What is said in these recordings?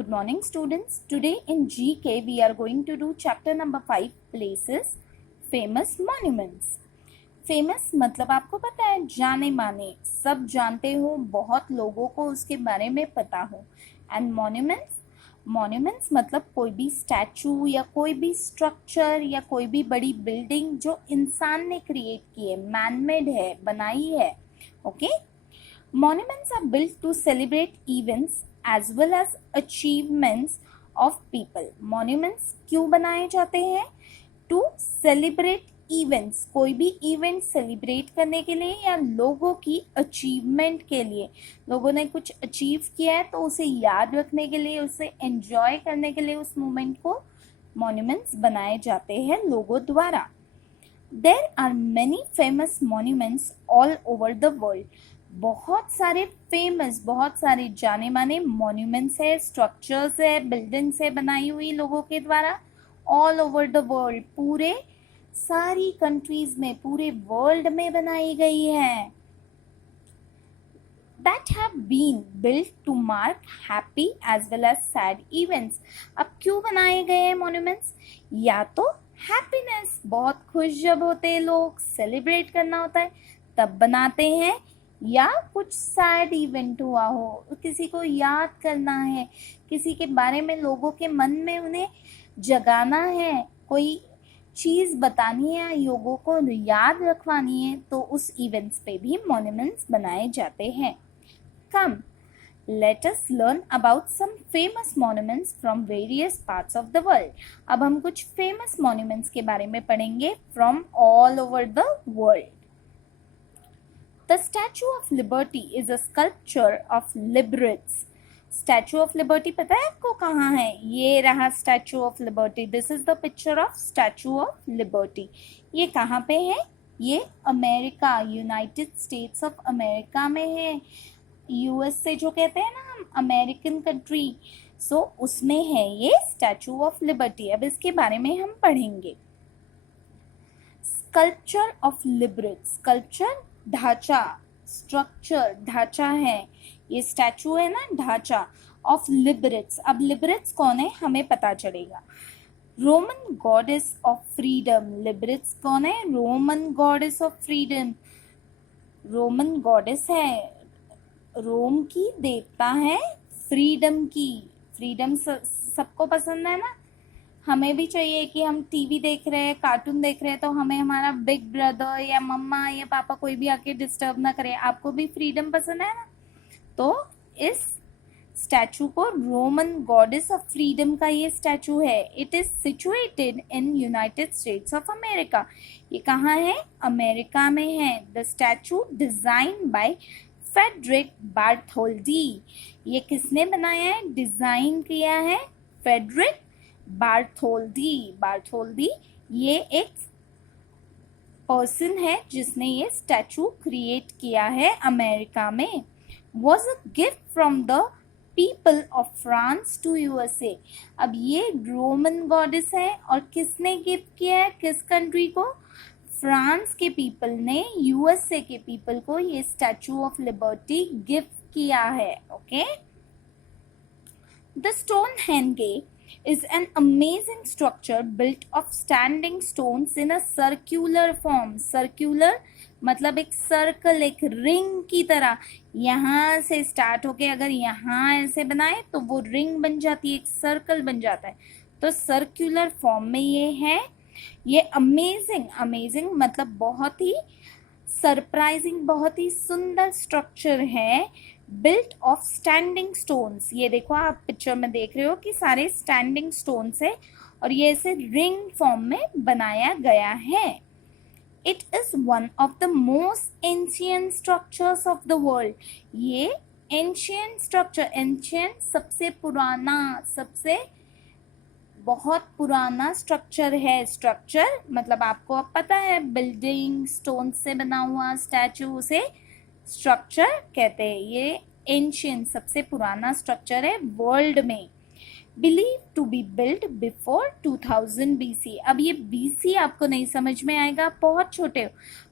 Good morning students. Today in GK we are going to do chapter number 5 places famous monuments. Famous मतलब आपको पता है जाने माने, सब जानते हो, बहुत लोगों को उसके बारे में पता हो. एंड मॉन्यूमेंट्स मतलब कोई भी स्टैचू या कोई भी स्ट्रक्चर या कोई भी बड़ी बिल्डिंग जो इंसान ने क्रिएट की है, मैनमेड है, बनाई है. Okay. Monuments are built to celebrate events as well as achievements of people. Monuments क्यों बनाए जाते हैं? To celebrate events, कोई भी इवेंट सेलिब्रेट करने के लिए या लोगों की अचीवमेंट के लिए. लोगों ने कुछ अचीव किया है तो उसे याद रखने के लिए, उसे एंजॉय करने के लिए उस मोमेंट को मॉन्यूमेंट्स बनाए जाते हैं लोगों द्वारा. There are many famous monuments all over the world. बहुत सारे फेमस, बहुत सारे जाने माने मॉन्यूमेंट्स है, स्ट्रक्चर्स है, बिल्डिंग्स है बनाई हुई लोगों के द्वारा ऑल ओवर द वर्ल्ड, पूरे सारी कंट्रीज में, पूरे वर्ल्ड में बनाई गई है. That have been built to mark happy as well as sad events. अब क्यों बनाए गए हैं मॉन्यूमेंट्स? या तो हैप्पीनेस, बहुत खुश जब होते हैं लोग, सेलिब्रेट करना होता है तब बनाते हैं, या कुछ सैड इवेंट हुआ हो, किसी को याद करना है, किसी के बारे में लोगों के मन में उन्हें जगाना है, कोई चीज़ बतानी है, लोगों को याद रखवानी है, तो उस इवेंट्स पे भी मॉन्यूमेंट्स बनाए जाते हैं. कम, let us learn about some famous monuments from various parts of the world. अब हम कुछ famous monuments के बारे में पढ़ेंगे from all over the world. The Statue of Liberty is a sculpture of Leibnitz. Statue of Liberty पता है आपको कहाँ है? ये रहा Statue of Liberty. This is the picture of Statue of Liberty. ये कहाँ पे है? ये America, United States of America में है. USA जो कहते हैं ना हम, अमेरिकन कंट्री, सो उसमें है ये स्टैचू ऑफ लिबर्टी. अब इसके बारे में हम पढ़ेंगे. स्कल्पचर ऑफ लिबर्टी, स्कल्पचर ढांचा, स्ट्रक्चर ढांचा है, ये स्टैचू है ना, ढांचा ऑफ लिबर्ट्स. अब लिबर्ट्स कौन है हमें पता चलेगा. Roman goddess of freedom. Libertas कौन है? Roman goddess of freedom. Roman goddess है, रोम की देवता है फ्रीडम की. फ्रीडम सबको पसंद है ना. हमें भी चाहिए कि हम टीवी देख रहे हैं, कार्टून देख रहे हैं, तो हमें हमारा बिग ब्रदर या मम्मा या पापा कोई भी आके डिस्टर्ब ना करे. आपको भी फ्रीडम पसंद है ना. तो इस स्टैचू को रोमन गॉडेस ऑफ फ्रीडम का ये स्टैचू है. It is situated in United States of America. ये कहाँ है? अमेरिका में है. The statue design by Frederic Bartholdi. ये किसने बनाया है, डिजाइन किया है? फेडरिक बार्थोल्डी. बार्थोल्डी ये एक पर्सन है जिसने ये स्टैचू क्रिएट किया है अमेरिका में. Was a gift from the people of France to USA. अब ये रोमन गॉडेस है और किसने गिफ्ट किया है, किस कंट्री को? फ्रांस के पीपल ने USA के पीपल को ये स्टैचू ऑफ लिबर्टी गिफ्ट किया है. Okay. The Stonehenge is an amazing structure built of standing stones in a circular form. Circular मतलब एक सर्कल, एक रिंग की तरह. यहाँ से स्टार्ट होके अगर यहाँ ऐसे बनाए तो वो रिंग बन जाती है, एक सर्कल बन जाता है. तो सर्कुलर फॉर्म में ये है. ये अमेजिंग मतलब बहुत ही सरप्राइजिंग, बहुत ही सुंदर स्ट्रक्चर है. Built of standing stones. ये देखो आप पिक्चर में देख रहे हो कि सारे स्टैंडिंग स्टोन्स है और ये ऐसे रिंग फॉर्म में बनाया गया है. It is one of the most ancient structures of the world. ये एंशिएंट स्ट्रक्चर, एंशिएंट सबसे पुराना, सबसे बहुत पुराना स्ट्रक्चर है. स्ट्रक्चर मतलब आपको अब पता है, बिल्डिंग स्टोन से बना हुआ स्टैचू से स्ट्रक्चर कहते हैं. ये एंशिएंट सबसे पुराना स्ट्रक्चर है वर्ल्ड में. Believe to be built before 2000 BC. अब ये BC आपको नहीं समझ में आएगा, बहुत छोटे हो,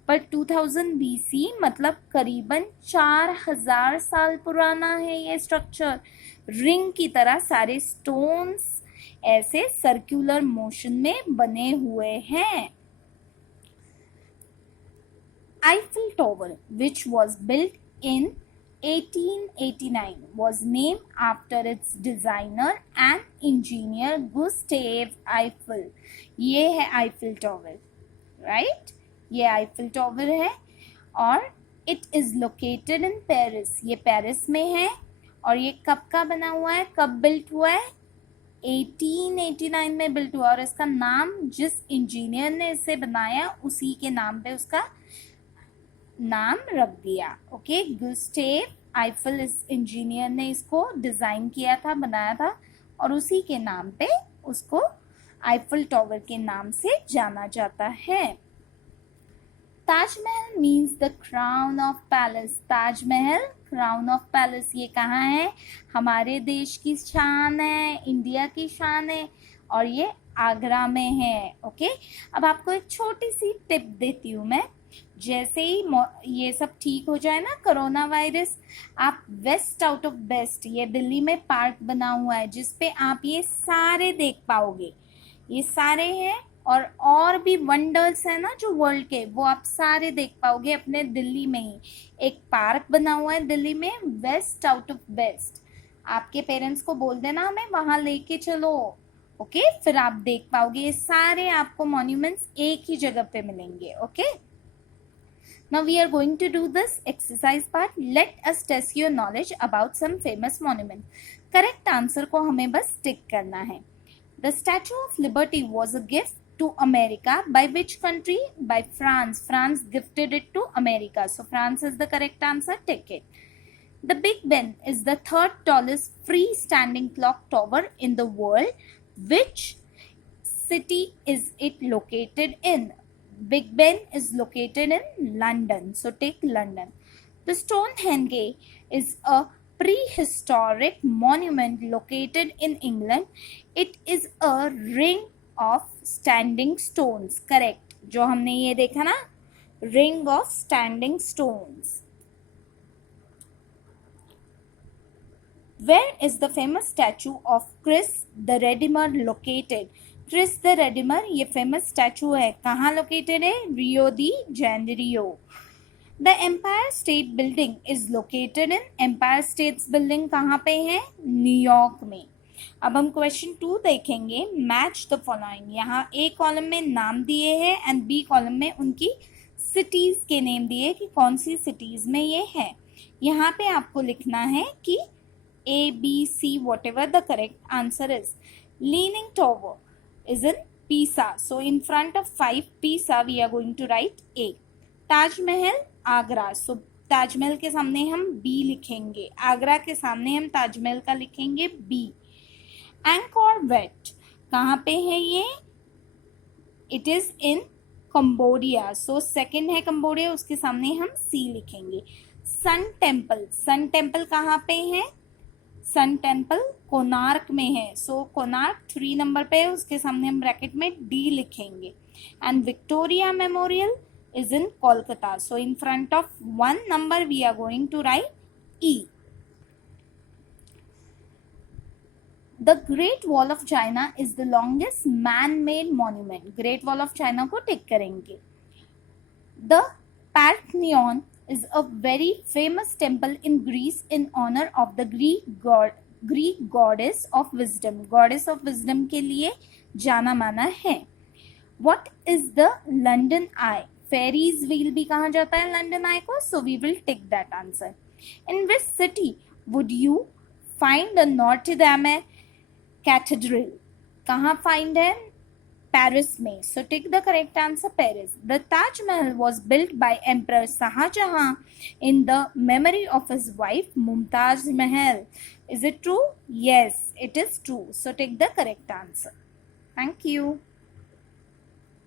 पर 2000 BC मतलब करीबन 4000 साल पुराना है ये स्ट्रक्चर. रिंग की तरह सारे स्टोन्स ऐसे सर्कुलर मोशन में बने हुए हैं. Eiffel Tower, which was built in 1889, was named after its designer and engineer Gustave Eiffel. ये है Eiffel Tower, right? ये Eiffel Tower है और it is located in Paris. ये पेरिस में है और ये कब का बना हुआ है, कब बिल्ट हुआ है? 1889 में बिल्ट हुआ और इसका नाम जिस इंजीनियर ने इसे बनाया उसी के नाम पे उसका नाम रख दिया. ओके, गुस्टेव आइफल इस इंजीनियर ने इसको डिजाइन किया था, बनाया था और उसी के नाम पे उसको आइफल टावर के नाम से जाना जाता है. Taj Mahal means the crown of palace. Taj Mahal crown of palace ये कहाँ है? हमारे देश की शान है, इंडिया की शान है और ये आगरा में है. ओके, अब आपको एक छोटी सी टिप देती हूँ मैं. जैसे ही ये सब ठीक हो जाए ना, कोरोना वायरस, आप वेस्ट आउट ऑफ बेस्ट, ये दिल्ली में पार्क बना हुआ है जिसपे आप ये सारे देख पाओगे. ये सारे हैं और भी वंडर्स है ना जो वर्ल्ड के, वो आप सारे देख पाओगे अपने दिल्ली में ही. एक पार्क बना हुआ है दिल्ली में, वेस्ट आउट ऑफ बेस्ट. आपके पेरेंट्स को बोल देना हमें वहां लेके चलो. ओके, फिर आप देख पाओगे ये सारे आपको मॉन्यूमेंट्स एक ही जगह पे मिलेंगे. Okay, now we are going to do this exercise part. Let us test your knowledge about some famous monument. Correct answer को हमें बस टिक करना है. The Statue of Liberty was a gift to America by which country? By France. France gifted it to America. So France is the correct answer. Take it. The Big Ben is the third tallest freestanding clock tower in the world. Which city is it located in? Big Ben is located in London. So take London. The Stonehenge is a prehistoric monument located in England. It is a ring of standing stones. Correct. जो हमने ये देखा ना, ring of standing stones. Where is the famous statue of Chris the Redeemer located? Chris the Redeemer ये famous statue है, कहाँ located है? Rio de Janeiro. The Empire State building is located in. Empire States building कहाँ पे है? New York में. अब हम क्वेश्चन 2 देखेंगे. Match the following. यहाँ ए कॉलम में नाम दिए हैं एंड बी कॉलम में उनकी सिटीज के नेम दिए कि कौन सी सिटीज में ये है. यहाँ पे आपको लिखना है कि A, B, C, whatever the correct answer is. Leaning Tower is in Pisa. So in front of 5 Pisa we are going to write A. Taj Mahal, Agra. So Taj Mahal के सामने हम B लिखेंगे, आगरा के सामने हम ताजमहल का लिखेंगे B. Angkor Wat कहाँ पे है ये? It is in Cambodia. So second है Cambodia, उसके सामने हम C लिखेंगे. Sun Temple. Sun Temple कहाँ पे है? सन टेम्पल कोनार्क में है. सो कोनार्क 3 नंबर पे है, उसके सामने हम ब्रैकेट में डी लिखेंगे. And Victoria Memorial is in Kolkata. So in front of 1 number we are going to write E. The Great Wall of China is the longest man made monument. Great Wall of China को tick करेंगे. The Parthenon is a very famous temple in Greece in honor of the Greek goddess of wisdom. Goddess of wisdom के लिए जाना माना है. What is the London Eye? Ferris wheel भी कहा जाता है London Eye को. So we will take that answer. In which city would you find the Notre Dame Cathedral? कहाँ find है? Paris में. So take the correct answer, Paris. The Taj Mahal was built by Emperor Shah Jahan in the memory of his wife Mumtaz Mahal. Is it true? Yes, it is true. So take the correct answer. Thank you.